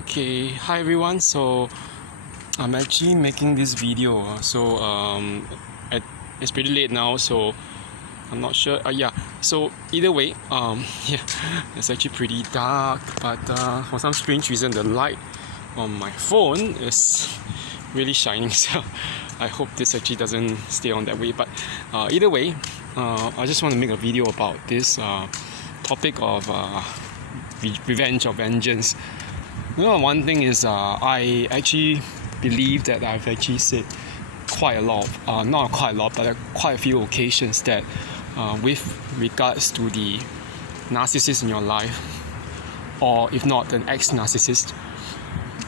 Okay, hi everyone. So I'm actually making this video. It's pretty late now, so I'm not sure. Yeah. So either way, yeah, it's actually pretty dark. But for some strange reason, the light on my phone is really shining. So I hope this actually doesn't stay on that way. But either way, I just want to make a video about this topic of revenge or vengeance. One thing is I actually believe that I've actually said quite a lot, not quite a lot, but quite a few occasions that with regards to the narcissist in your life, or if not an ex-narcissist,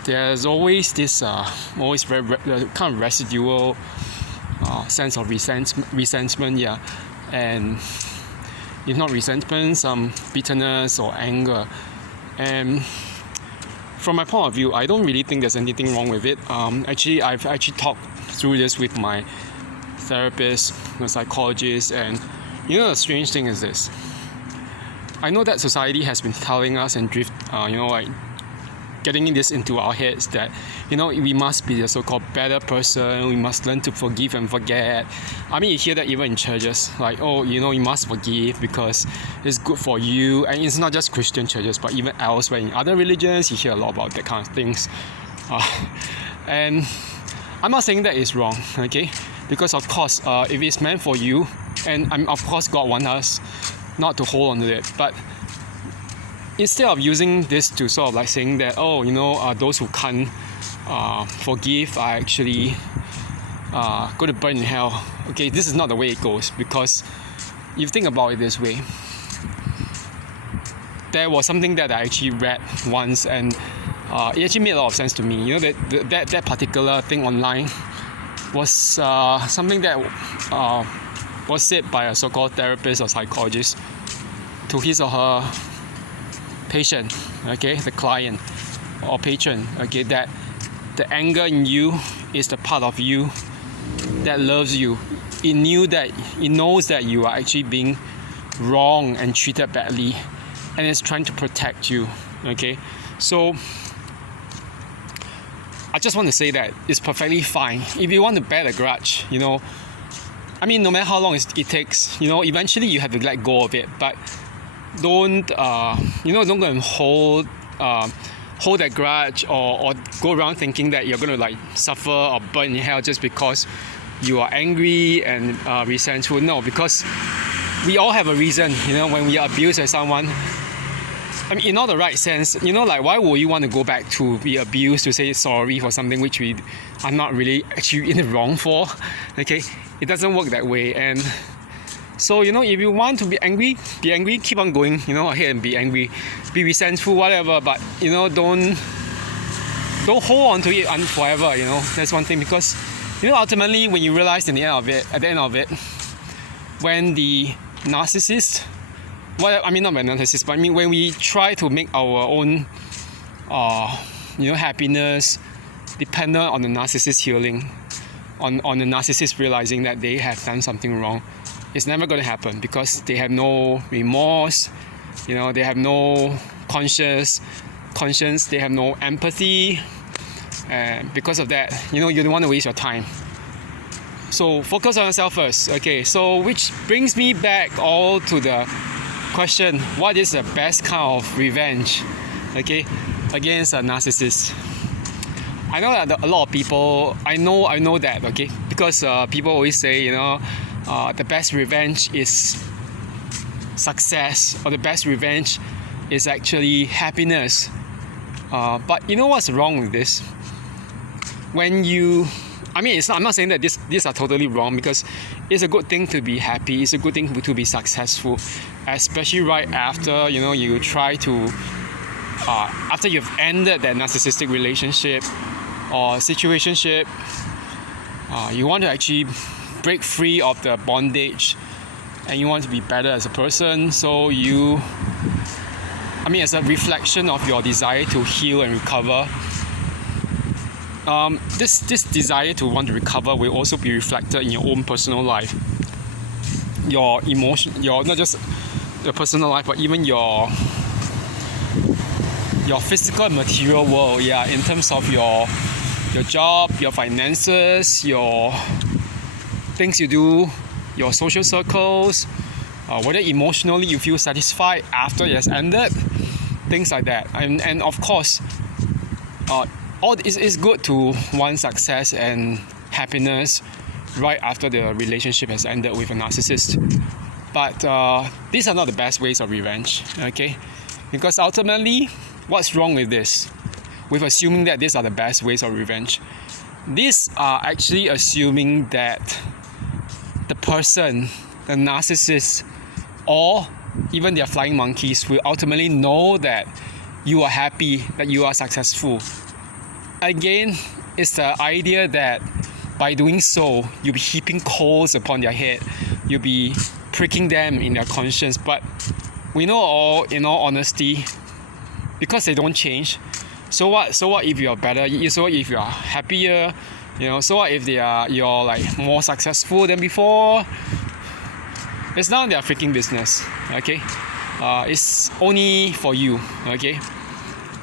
there's always this always very kind of residual sense of resentment, yeah, and if not resentment, some bitterness or anger. And from my point of view, I don't really think there's anything wrong with it. I've actually talked through this with my therapist, my psychologist, and the strange thing is this. I know that society has been telling us and getting this into our heads that we must be the so-called better person. We must learn to forgive and forget. I mean, you hear that even in churches, like, you must forgive because it's good for you. And it's not just Christian churches, but even elsewhere in other religions, you hear a lot about that kind of things. And I'm not saying that is wrong, okay? Because of course, if it's meant for you, and of course God wants us not to hold on to it, but instead of using this to sort of like saying that those who can't forgive are actually going to burn in hell. Okay, this is not the way it goes, because if you think about it this way, there was something that I actually read once, and it actually made a lot of sense to me. That particular thing online was something that was said by a so-called therapist or psychologist to his or her patient, okay, the client or patron, okay, that the anger in you is the part of you that loves you. It knows that you are actually being wrong and treated badly, and it's trying to protect you, okay? So I just want to say that it's perfectly fine if you want to bear a grudge. I mean, no matter how long it takes, eventually you have to let go of it, but don't go and hold that grudge or go around thinking that you're going to suffer or burn in hell just because you are angry and resentful. No, because we all have a reason, when we are abused by someone. I mean, in all the right sense, why would you want to go back to be abused to say sorry for something which we are not really actually in the wrong for? Okay, it doesn't work that way. And so, if you want to be angry, keep on going, ahead and be angry, be resentful, whatever, but, don't hold on to it forever, that's one thing, because, ultimately, when you realize at the end of it, when the narcissist, not when narcissist, but when we try to make our own, happiness dependent on the narcissist healing, on the narcissist realizing that they have done something wrong, it's never going to happen, because they have no remorse, they have no conscience, they have no empathy, and because of that, you don't want to waste your time. So focus on yourself first. Okay, so which brings me back all to the question, what is the best kind of revenge, okay, against a narcissist? I know that a lot of people, I know that, okay, because people always say, the best revenge is success, or the best revenge is actually happiness. But what's wrong with this? I'm not saying that these are totally wrong, because it's a good thing to be happy, it's a good thing to be successful, especially right after you try to after you've ended that narcissistic relationship or situationship. You want to actually break free of the bondage, and you want to be better as a person. So as a reflection of your desire to heal and recover, this desire to want to recover will also be reflected in your own personal life, your emotion, not just your personal life, but even your your physical and material world, in terms of your job, your finances, your things you do, your social circles, whether emotionally you feel satisfied after it has ended, things like that. And of course, it's good to want success and happiness right after the relationship has ended with a narcissist. But these are not the best ways of revenge, okay? Because ultimately, what's wrong with this? With assuming that these are the best ways of revenge. These are actually assuming that the person, the narcissist, or even their flying monkeys will ultimately know that you are happy, that you are successful. Again, it's the idea that by doing so, you'll be heaping coals upon their head. You'll be pricking them in their conscience. But we know all, in all honesty, because they don't change. So what if you're better? So what if you're happier? So what if you're like more successful than before? It's none of their freaking business, okay? It's only for you, okay?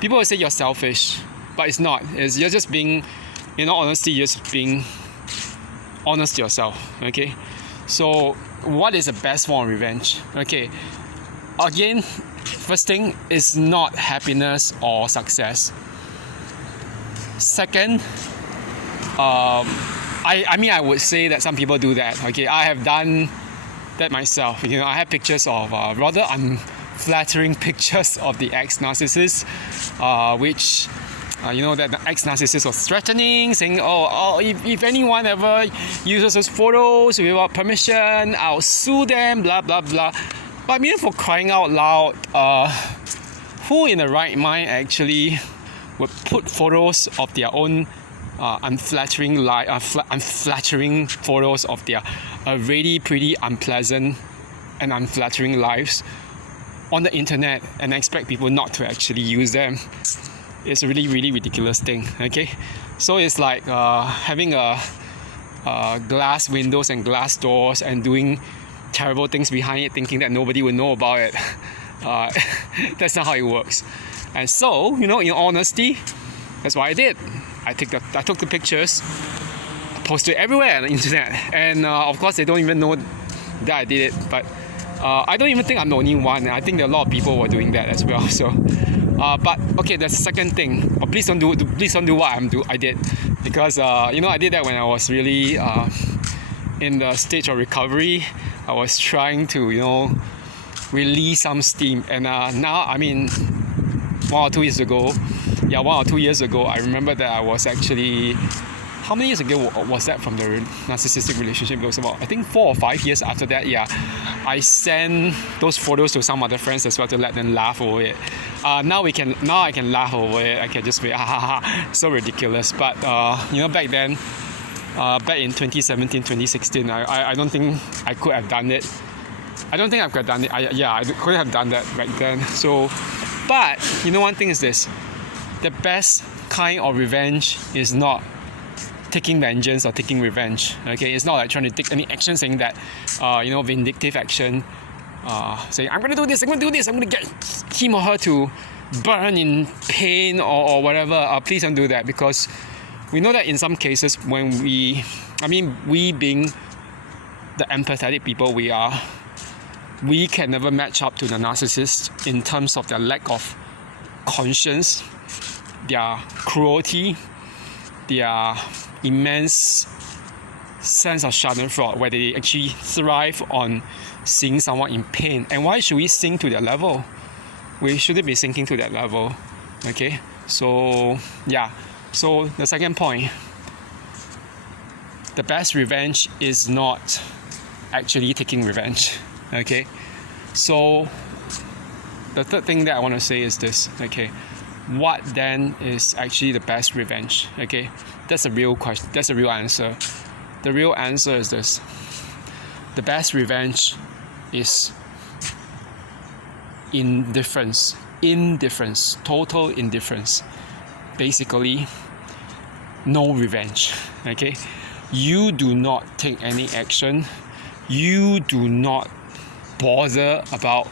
People will say you're selfish, but it's not. You're just being, in all honesty, you're just being honest to yourself, okay? So what is the best form of revenge? Okay, again, first thing is not happiness or success. Second, I would say that some people do that, okay? I have done that myself. I have pictures of rather unflattering pictures of the ex-narcissist, which that the ex-narcissist was threatening, saying, if anyone ever uses those photos without permission, I'll sue them, blah blah blah. But for crying out loud, who in the right mind actually would put photos of their own unflattering photos of their already pretty unpleasant and unflattering lives on the internet and expect people not to actually use them? It's a really, really ridiculous thing, okay? So it's like having a glass windows and glass doors and doing terrible things behind it, thinking that nobody will know about it. That's not how it works. And so, in all honesty, that's what I did. I took the pictures, posted everywhere on the internet, and of course they don't even know that I did it. But I don't even think I'm the only one. I think there are a lot of people who are doing that as well. So, but okay, that's the second thing. Please don't do what I did, because I did that when I was really in the stage of recovery. I was trying to release some steam, and now 1 or 2 years ago, 1 or 2 years ago, I remember that I was actually, how many years ago was that from the narcissistic relationship? It was about, I think, 4 or 5 years after that. I sent those photos to some other friends as well to let them laugh over it. Now I can laugh over it. I can just be so ridiculous. But back then, back in 2017, 2016, I don't think I could have done it. I don't think I could have done it. I couldn't have done that back then. So, but one thing is this: the best kind of revenge is not taking vengeance or taking revenge. Okay, it's not like trying to take any action, saying that, vindictive action, saying I'm gonna do this, I'm gonna get him or her to burn in pain or whatever. Please don't do that, because we know that in some cases when we being the empathetic people we can never match up to the narcissist in terms of their lack of conscience, their cruelty, their immense sense of schadenfreude, where they actually thrive on seeing someone in pain. And why should we sink to that level? We shouldn't be sinking to that level. Okay, so so the second point, the best revenge is not actually taking revenge. Okay, so the third thing that I want to say is this. Okay, what then is actually the best revenge? Okay, that's a real question. That's a real answer. The real answer is this: the best revenge is indifference, total indifference. Basically, no revenge. Okay, you do not take any action. You do not bother about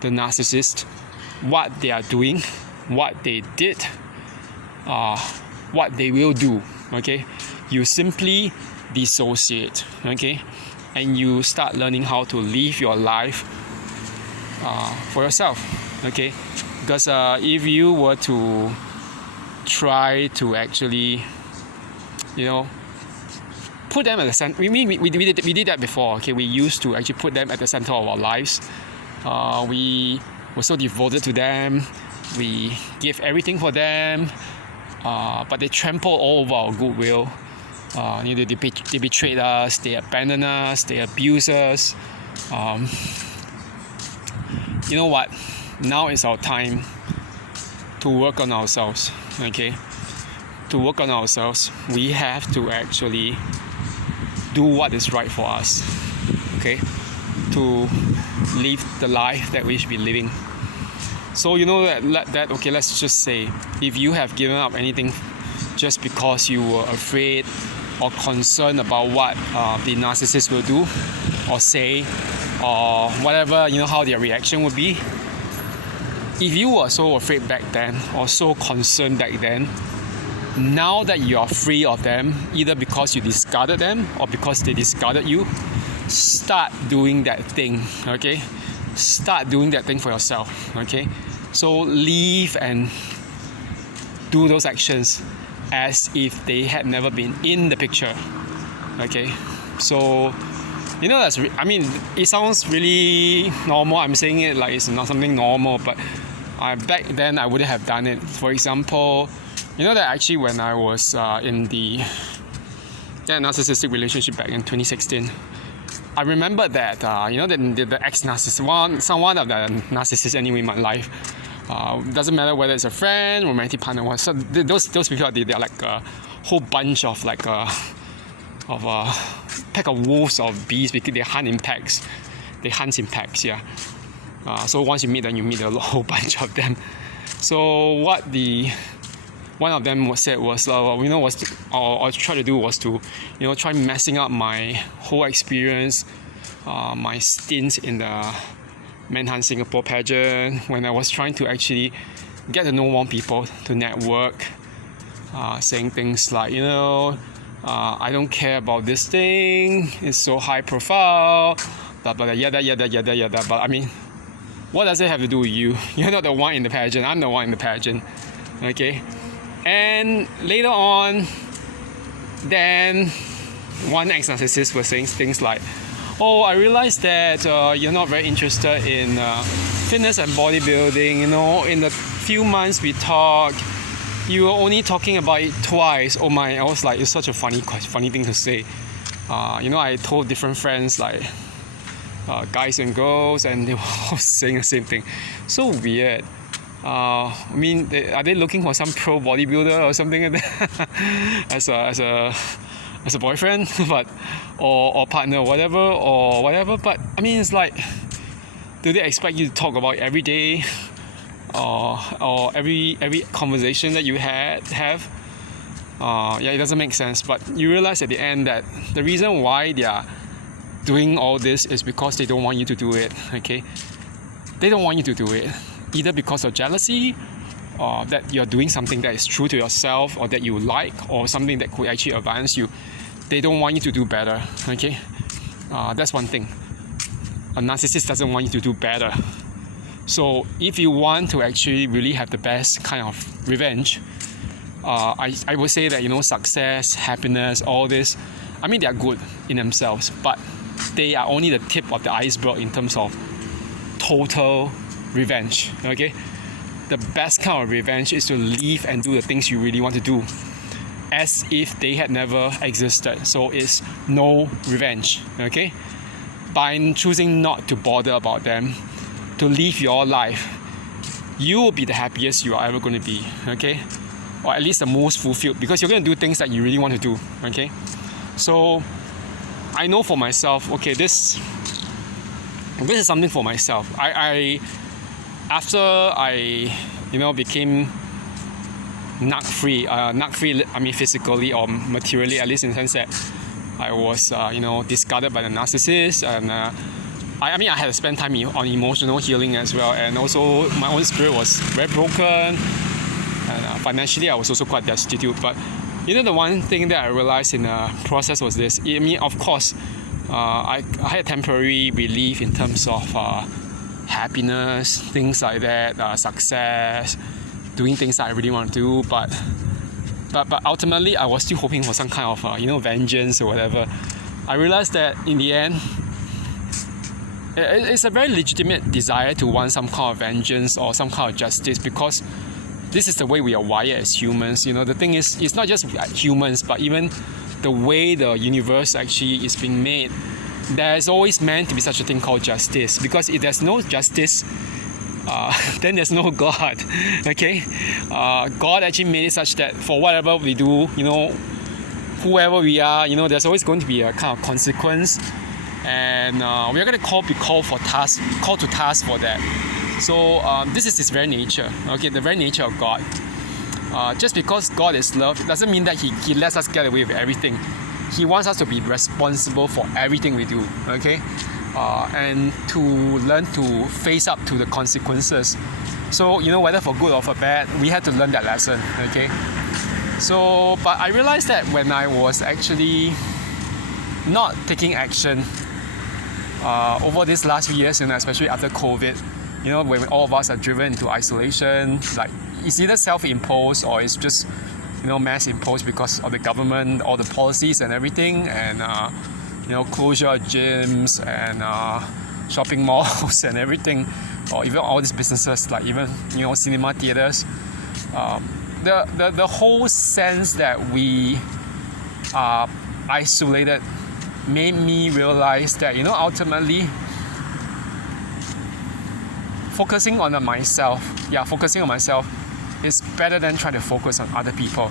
the narcissist, what they are doing, what they did, what they will do. Okay, you simply dissociate. Okay, and you start learning how to live your life for yourself. Okay, because if you were to try to actually, put them at the center. We did that before. Okay, we used to actually put them at the center of our lives. We were so devoted to them. We gave everything for them, but they trampled all over our goodwill. They betrayed us. They abandoned us. They abused us. You know what? Now is our time to work on ourselves. Okay, to work on ourselves, we have to actually do what is right for us. Okay, to live the life that we should be living. So that okay, let's just say if you have given up anything just because you were afraid or concerned about what the narcissist will do or say or whatever, how their reaction would be. If you were so afraid back then or so concerned back then, now that you are free of them, either because you discarded them or because they discarded you, start doing that thing. Okay, start doing that thing for yourself. Okay, so leave and do those actions as if they had never been in the picture. Okay, so that's it sounds really normal. I'm saying it like it's not something normal, but back then I wouldn't have done it. For example, that actually when I was in the narcissistic relationship back in 2016, I remember that the ex-narcissist, someone of the narcissist anyway in my life, doesn't matter whether it's a friend, romantic partner, what. So those people they're like a whole bunch of like a pack of wolves or bees, because they hunt in packs. They hunt in packs, yeah. So once you meet them, you meet a whole bunch of them. So what one of them said was, or try to do was to, try messing up my whole experience, my stint in the Manhunt Singapore pageant, when I was trying to actually get to know more people, to network, saying things like, I don't care about this thing, it's so high profile, yada yada yada yada. But what does it have to do with you? You're not the one in the pageant, I'm the one in the pageant. Okay, and later on, then one ex-narcissist was saying things like, oh, I realized that you're not very interested in fitness and bodybuilding. In the few months we talked, you were only talking about it twice. Oh my, I was like, it's such a funny thing to say. I told different friends, like guys and girls, and they were all saying the same thing. So weird. Are they looking for some pro bodybuilder or something like that as a boyfriend, but or partner, or whatever? But it's like, do they expect you to talk about every day, or every conversation that you have? It doesn't make sense. But you realize at the end that the reason why they are doing all this is because they don't want you to do it. Okay, they don't want you to do it, either because of jealousy, or that you're doing something that is true to yourself, or that you like, or something that could actually advance you. They don't want you to do better. Okay, that's one thing. A narcissist doesn't want you to do better. So if you want to actually really have the best kind of revenge, I would say that success, happiness, all this, they are good in themselves, but they are only the tip of the iceberg in terms of total revenge. Okay, the best kind of revenge is to live and do the things you really want to do, as if they had never existed. So it's no revenge. Okay, by choosing not to bother about them, to live your life, you will be the happiest you are ever going to be. Okay, or at least the most fulfilled, because you're going to do things that you really want to do. Okay, so I know for myself, okay, this is something for myself. After I became nut free, physically or materially, at least in the sense that I was discarded by the narcissist, and I mean, I had to spend time on emotional healing as well, and also my own spirit was very broken, and financially I was also quite destitute. But the one thing that I realized in the process was this. I mean, of course, I had temporary relief in terms of happiness, things like that, success, doing things that I really want to do, but ultimately I was still hoping for some kind of vengeance or whatever. I realized that in the end, it's a very legitimate desire to want some kind of vengeance or some kind of justice, because this is the way we are wired as humans. The thing is, it's not just humans, but even the way the universe actually is being made. There's always meant to be such a thing called justice, because if there's no justice, then there's no God. Okay, God actually made it such that for whatever we do, whoever we are, there's always going to be a kind of consequence, and we are going to be called to task for that. So this is His very nature. Okay, the very nature of God. Just because God is love doesn't mean that He lets us get away with everything. He wants us to be responsible for everything we do. Okay. And to learn to face up to the consequences. So, whether for good or for bad, we had to learn that lesson, okay? So, but I realized that when I was actually not taking action over these last few years, especially after COVID, when all of us are driven into isolation, like it's either self-imposed or it's just, mass imposed because of the government, all the policies and everything, and closure of gyms and shopping malls and everything, or even all these businesses, like even cinema theaters. The whole sense that we are isolated made me realize that ultimately focusing on myself is better than trying to focus on other people.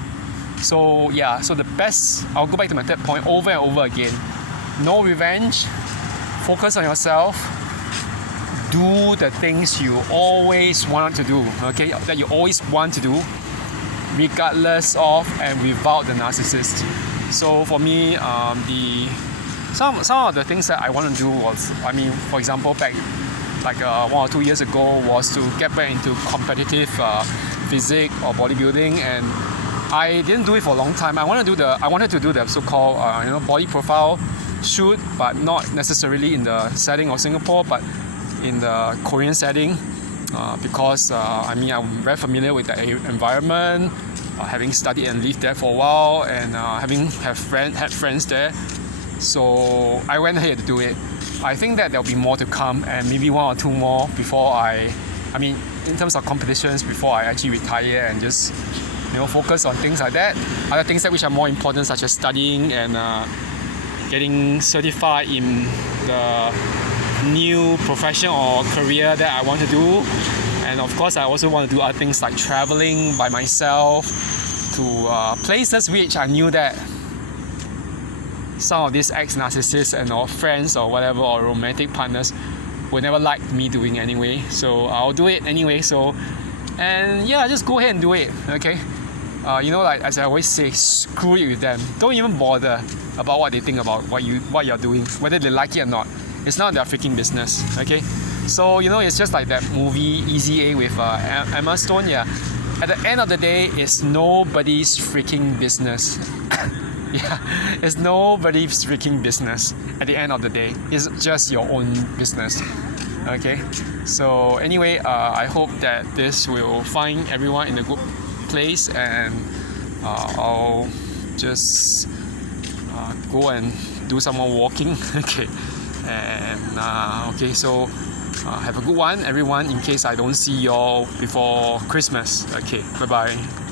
So the best, I'll go back to my third point over and over again. No revenge, focus on yourself, do the things you always want to do, okay, that you always want to do, regardless of and without the narcissist. So for me, some of the things that I want to do was, for example, back like 1 or 2 years ago, was to get back into competitive physique or bodybuilding, and I didn't do it for a long time. I wanted to do the so-called body profile shoot, but not necessarily in the setting of Singapore, but in the Korean setting, because I'm very familiar with the environment, having studied and lived there for a while, and had friends there. So I went ahead to do it. I think that there'll be more to come, and maybe 1 or 2 more before in terms of competitions, before I actually retire and just focus on things like that. Other things which are more important, such as studying and getting certified in the new profession or career that I want to do. And of course, I also want to do other things like traveling by myself to places which I knew that some of these ex-narcissists and or friends or whatever, or romantic partners, would never like me doing anyway. So I'll do it anyway. Just go ahead and do it, okay? Like as I always say, screw it with them. Don't even bother about what they think about what you're doing, whether they like it or not. It's not their freaking business, okay? So it's just like that movie Easy A with Emma Stone. Yeah, at the end of the day, it's nobody's freaking business. Yeah, it's nobody's freaking business. At the end of the day, it's just your own business. Okay. So anyway, I hope that this will find everyone in a good place, and I'll just go and do some more walking. Okay. And so have a good one, everyone, in case I don't see y'all before Christmas. Okay, bye bye.